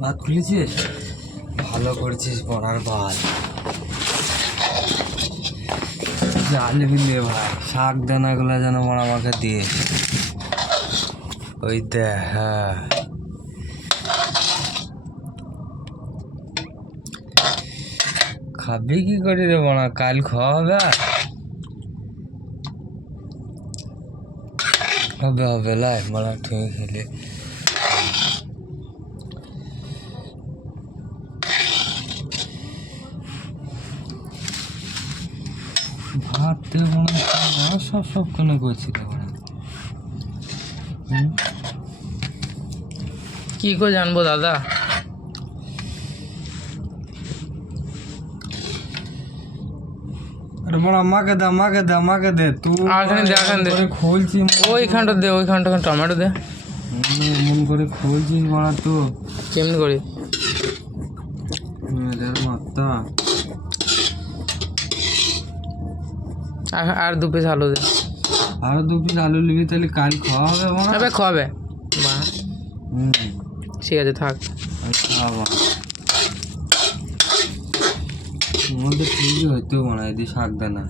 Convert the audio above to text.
ভাত খুলেছিস? ভালো করেছিস পড়ার ভাত। জালে মিলে ভাই শাক দানাগুলো যেন মনে আমাকে দিয়ে ওই দেখ। হ্যাঁ খাবি কি করি রে মনে কাল খাওয়া হবে? আর হবে হবে লাই মালা ঠুঁয়ে খেলে ভাত সব সব কেন করছি কি করে জানবো দাদা? আরে বড় আমাকে দে আমাকে দে আমাকে দে তুই আখানে দে আখানে দে খুলছি ওইখানটা দে ওইখানটা টমেটো দে। মন করে খুলছিস মারা তো কেমনি করি মেয়েদের মাত্রা। আর 2 পিস আলু দে। আরো 2 পিস আলু নিবি তাহলে কাল খাওয়া হবে মারা? এবার খাবে বা ঠিক আছে থাক। খাওয়া মধ্যে ঠিকই হইতো মনে হয় শাক দানা।